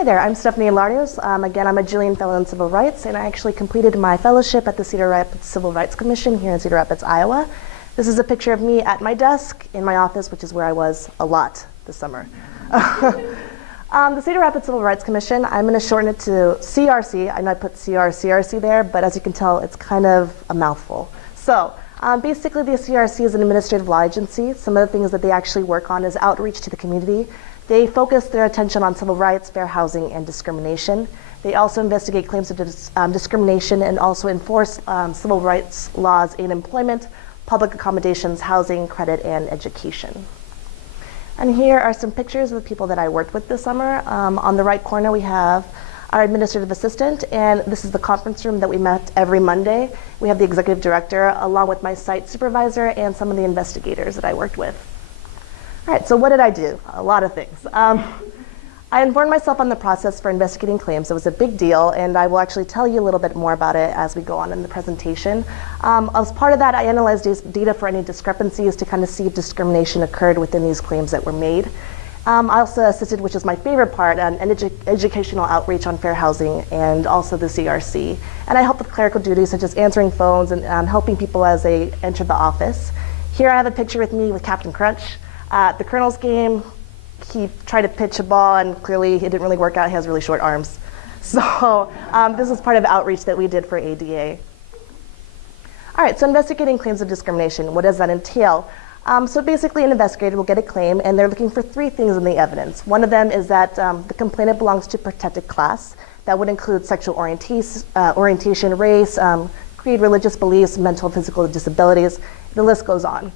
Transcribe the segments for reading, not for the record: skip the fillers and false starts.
Hi there, I'm Stephanie Larios. Again, I'm a Julian Fellow in Civil Rights, and I actually completed my fellowship at the Cedar Rapids Civil Rights Commission here in Cedar Rapids, Iowa. This is a picture of me at my desk in my office, which is where I was a lot this summer. The Cedar Rapids Civil Rights Commission, I'm going to shorten it to CRC. I know I put CRC there, but as you can tell, it's kind of a mouthful. So basically, the CRC is an administrative law agency. Some of the things that they actually work on is outreach to the community. They focus their attention on civil rights, fair housing, and discrimination. They also investigate claims of discrimination and also enforce civil rights laws in employment, public accommodations, housing, credit, and education. And here are some pictures of the people that I worked with this summer. On the right corner, we have our administrative assistant, and this is the conference room that we met every Monday. We have the executive director, along with my site supervisor and some of the investigators that I worked with. All right, so what did I do? A lot of things. I informed myself on the process for investigating claims. It was a big deal, and I will actually tell you a little bit more about it as we go on in the presentation. As part of that, I analyzed data for any discrepancies to kind of see if discrimination occurred within these claims that were made. I also assisted, which is my favorite part, an educational outreach on fair housing and also the CRC. And I helped with clerical duties such as answering phones and helping people as they entered the office. Here I have a picture with me with Captain Crunch. At the Colonel's game, he tried to pitch a ball and clearly it didn't really work out. He has really short arms. So this was part of outreach that we did for ADA. All right, so investigating claims of discrimination, what does that entail? So basically an investigator will get a claim and they're looking for three things in the evidence. One of them is that the complainant belongs to a protected class. That would include sexual orientation, race, creed, religious beliefs, mental and physical disabilities. The list goes on.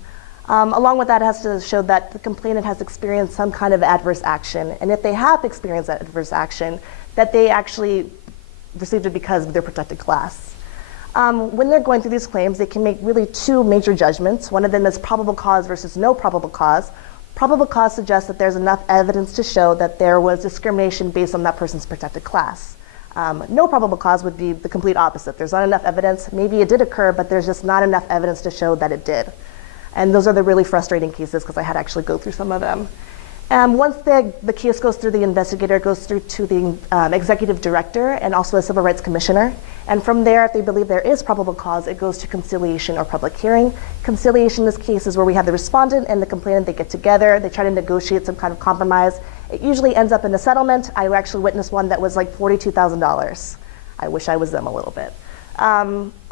Along with that, it has to show that the complainant has experienced some kind of adverse action, and if they have experienced that adverse action, that they actually received it because of their protected class. When they're going through these claims, they can make really two major judgments. One of them is probable cause versus no probable cause. Probable cause suggests that there's enough evidence to show that there was discrimination based on that person's protected class. No probable cause would be the complete opposite. There's not enough evidence. Maybe it did occur, but there's just not enough evidence to show that it did. And those are the really frustrating cases because I had to actually go through some of them. Once the case goes through, the investigator goes through to the executive director and also a civil rights commissioner. And from there, if they believe there is probable cause, it goes to conciliation or public hearing. Conciliation in this case is where we have the respondent and the complainant, they get together, they try to negotiate some kind of compromise. It usually ends up in a settlement. I actually witnessed one that was like $42,000. I wish I was them a little bit.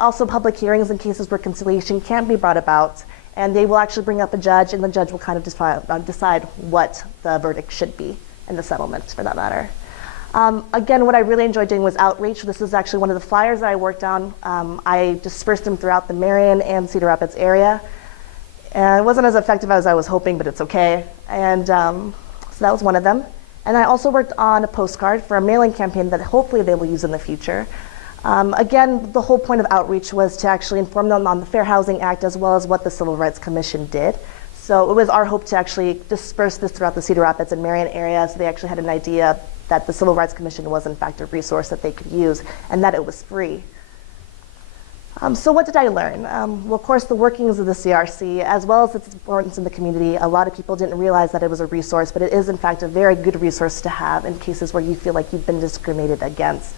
Also public hearings in cases where conciliation can't be brought about. And they will actually bring up a judge, and the judge will kind of decide what the verdict should be in the settlement, for that matter. Again, what I really enjoyed doing was outreach. This is actually one of the flyers that I worked on. I dispersed them throughout the Marion and Cedar Rapids area. And it wasn't as effective as I was hoping, but it's okay. And so that was one of them. And I also worked on a postcard for a mailing campaign that hopefully they will use in the future. Again, the whole point of outreach was to actually inform them on the Fair Housing Act as well as what the Civil Rights Commission did. So it was our hope to actually disperse this throughout the Cedar Rapids and Marion area so they actually had an idea that the Civil Rights Commission was in fact a resource that they could use and that it was free. So what did I learn? Well, of course, the workings of the CRC, as well as its importance in the community. A lot of people didn't realize that it was a resource, but it is in fact a very good resource to have in cases where you feel like you've been discriminated against.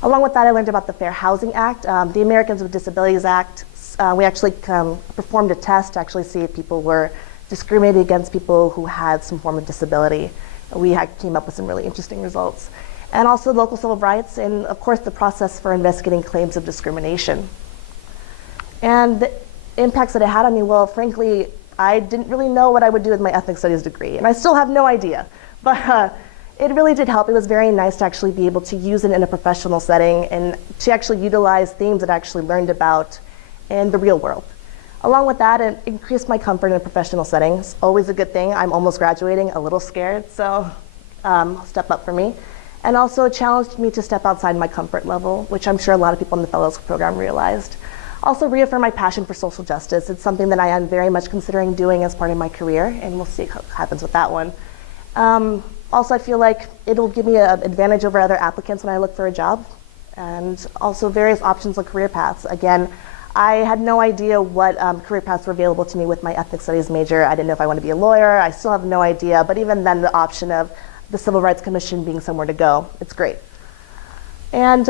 Along with that, I learned about the Fair Housing Act, the Americans with Disabilities Act. We actually performed a test to actually see if people were discriminated against people who had some form of disability. We came up with some really interesting results. And also local civil rights, and of course the process for investigating claims of discrimination. And the impacts that it had on me, well, frankly, I didn't really know what I would do with my ethnic studies degree, and I still have no idea. But it really did help. It was very nice to actually be able to use it in a professional setting and to actually utilize themes that I actually learned about in the real world. Along with that, it increased my comfort in a professional settings. Always a good thing. I'm almost graduating, a little scared, so step up for me. And also it challenged me to step outside my comfort level, which I'm sure a lot of people in the Fellows Program realized. Also reaffirm my passion for social justice. It's something that I am very much considering doing as part of my career, and we'll see what happens with that one. Also, I feel like it'll give me an advantage over other applicants when I look for a job, and also various options on career paths. Again, I had no idea what career paths were available to me with my ethnic studies major. I didn't know if I want to be a lawyer. I still have no idea, but even then the option of the Civil Rights Commission being somewhere to go. It's great. And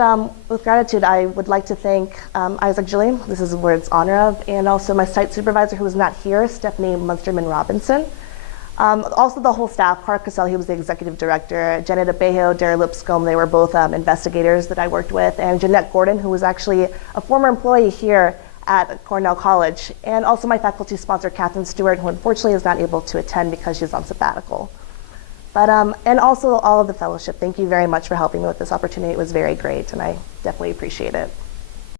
with gratitude, I would like to thank Isaac Julian, this is where it's honor of, and also my site supervisor who is not here, Stephanie Munsterman Robinson. Also the whole staff, Clark Cassell, he was the executive director, Janet Abejo, Dara Lipscomb, they were both investigators that I worked with, and Jeanette Gordon, who was actually a former employee here at Cornell College, and also my faculty sponsor, Catherine Stewart, who unfortunately is not able to attend because she's on sabbatical. But, and also all of the fellowship, thank you very much for helping me with this opportunity. It was very great, and I definitely appreciate it.